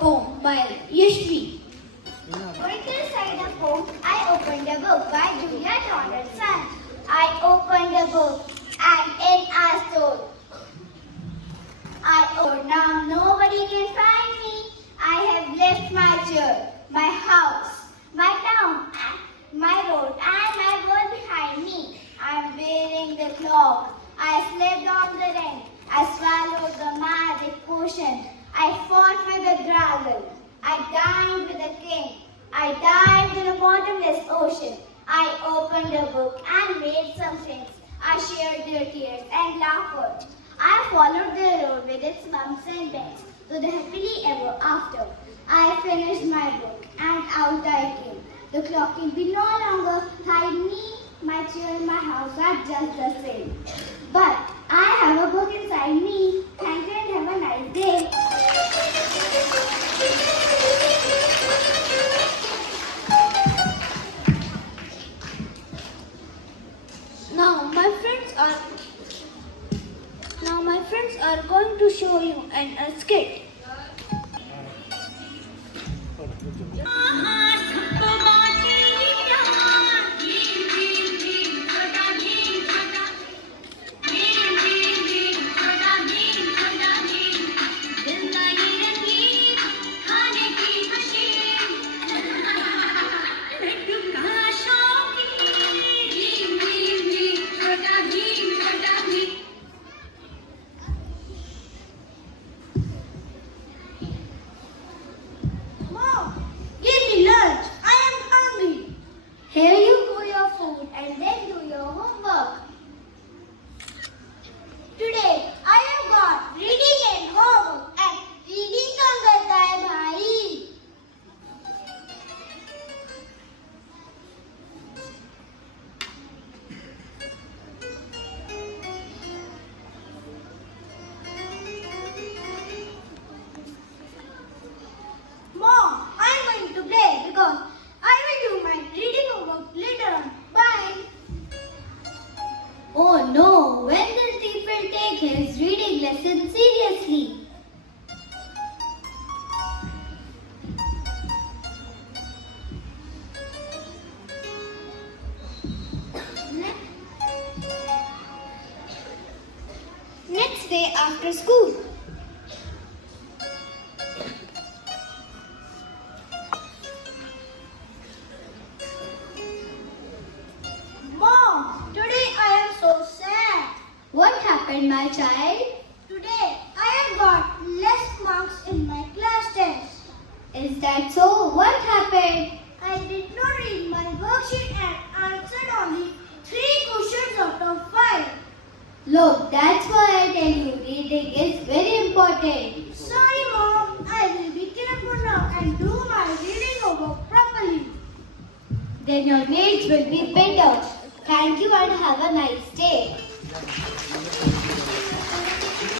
poem by Yashvi. Going to recite the poem, I opened a book by Julia Donaldson. I opened the book and in I stole. Now nobody can find me. I have left my chair, my house, my town, my road and my world behind me. I am wearing the cloak. I slept on the rain. I swallowed the magic potion. I fought with the dragon. I dined with the king. I dived in a bottomless ocean. I opened a book and made some friends. I shared their tears and laughter. I followed the road with its bumps and bends to the happily ever after. I finished my book and out I came. The clock will be no longer tied me. My chair and my house are just the same. But I have a book inside me. Thank you and have a nice day. Now my friends are going to show you a skit. Here you do your food and then do your homework. Today I have got reading and homework and reading ka karta hai bhai. Mom, I'm going to play because I will do my reading homework later on. Bye. Oh no, when will Steve will take his reading lesson seriously? Next day after school. Mom, today I am so sad. What happened, my child? Today I have got less marks in my class test. Is that so? What happened? I did not read my worksheet and answered only 3 questions out of 5. Look, that's why I tell you reading is very important. Sorry, Mom. I will be careful now and do my reading homework properly. Then your grades will be better. Thank you and have a nice day.